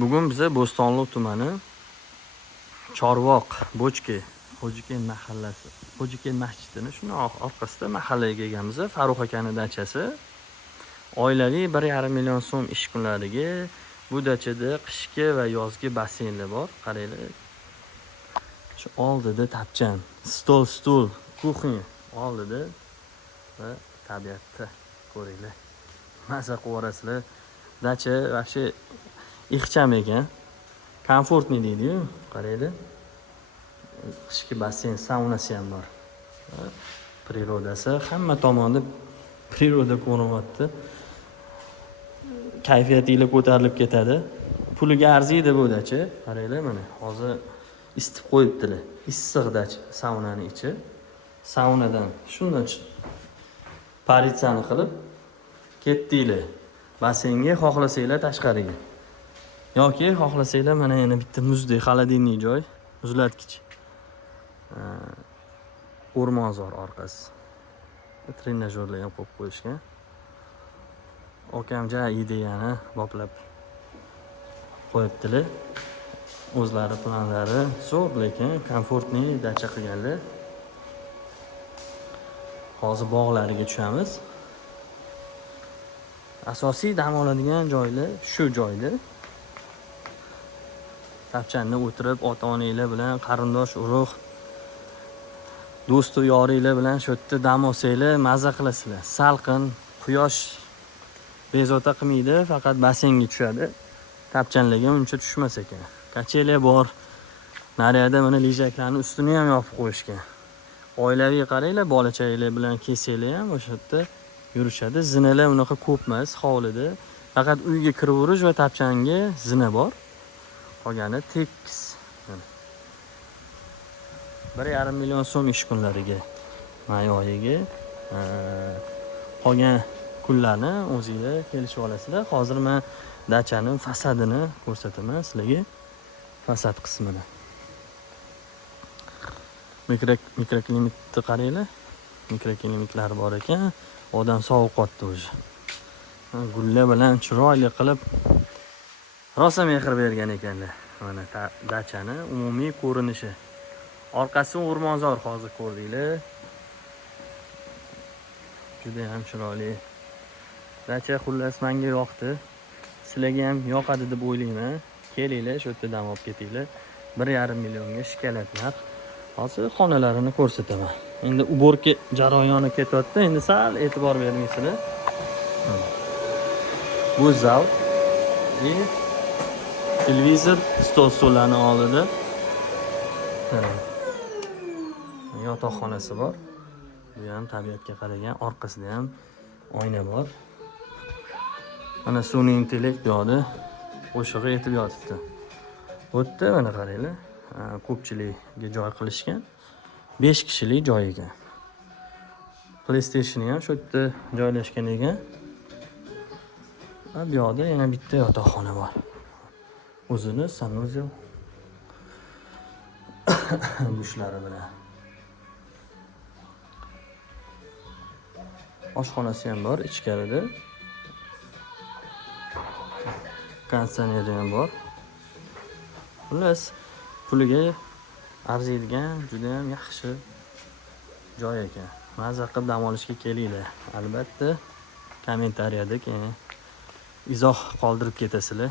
Bugun biza Bo'stonliq tumani Chorvoq Xo'jiken mahallasi, Xo'jiken masjidini shuni orqasida mahallaga egamiz Farruh akaning dachasi. Oilaviy 1,5 million so'm ish kunlariga bu dachada qishki va yozgi basseynlar bor. Qaranglar. Shu oldida tapchan, stul, kuxnya oldida va tabiatda ko'ringlar. Maza qo'rasizlar. Dacha вообще ixcham ekan. Komfortni deydi-yu, qaranglar. Qishki basseyn, saunasi ham bor. Prirodasi hamma tomonda priroda ko'rinyapti. Kayfiyatingiz ko'tarilib ketadi. Puliga arziydi bu dacha. Qaranglar mana, hozir isitib qo'yibdilar. Issiq dacha, saunaning ichi. Saunadan shundan paritsani qilib ketdinglar. Basseynga xohlasanglar tashqariga. Yoki xohlasanglar mana yana bitta muzdek xolodilniy joy, muzlatgich. O'rmonzor orqasi. Trenajyorlar ham qo'yib qo'yishgan. Okamja ideyani boplab qo'yibdilar. O'zlari planlari zo'r, lekin komfortli dacha qilganlar. Hozir bog'lariga tushamiz. Asosiy dam oladigan joylar shu joyda. Tapchanda o'tirib, ota-onanglar bilan, qarindosh urug', do'stu yoringlar bilan shu yerda dam olsanglar, maza qilasizlar. Salqin, quyosh bezovta qilmaydi, faqat basseynga tushadi. Tapchanlarga uncha tushmas ekan. Kachellar bor. Nariyada mana lejaklarning ustini ham yopib qo'yishgan. Oilaviy qaranglar, bola-chaqalar bilan kelsanglar ham o'sha yerda yurishadi. Zinalar unaqa ko'p emas hovlida. Faqat uyga kiraverish va tapchanga zina bor. Qolgani tekis. 1,5 million so'm ish kunlariga, may oyiga. Qolgan kunlarni o'zingizlar kelishib olasizlar. Hozir men dachaning fasadini ko'rsataman sizlarga. Fasad qismini. Mikroklimatni qaranglar. Mikroklimatlar bor ekan. Odam sovuqotdi o'zi. Gullar bilan chiroyli qilib rosa mehr bergan ekanlar. Mana dachani umumiy ko'rinishi. Orqasi o'rmonzor hozir ko'rdinglar. Juda ham chiroyli. Dacha xullas menga yoqdi. Sizlarga ham yoqadi deb o'ylayman. Kelinglar, shu yerda dam olib ketinglar. 1,5 millionga shikalat narx. Hozir xonalarini ko'rsataman. Endi uborka jarayoni ketyapti. Endi sal e'tibor bermaysizlar. Bu zal va televizor, stol-stullarning oldida. Yotoqxonasi bor. Bu ham tabiatga qaragan, orqasida ham oyna bor. Mana sun'iy intellekt yo'di. Qo'shig'i yetib yotibdi. Bu yerda mana qaranglar, ko'pchilikga joy qilishgan. 5 kishilik joy ekan. PlayStation ham shu yerda joylashgan ekan. Bu yoqda yana bitta yotoqxona bor. O'zini sanuzel dushlari bilan. Oshxonasi ham bor ichkarida. Konditsioneri ham bor. Xullas, puliga arziydigan juda ham yaxshi joy ekan. Maza qilib dam olishga kelinglar. Albatta, kommentariyada keyin izoh qoldirib ketasizlar.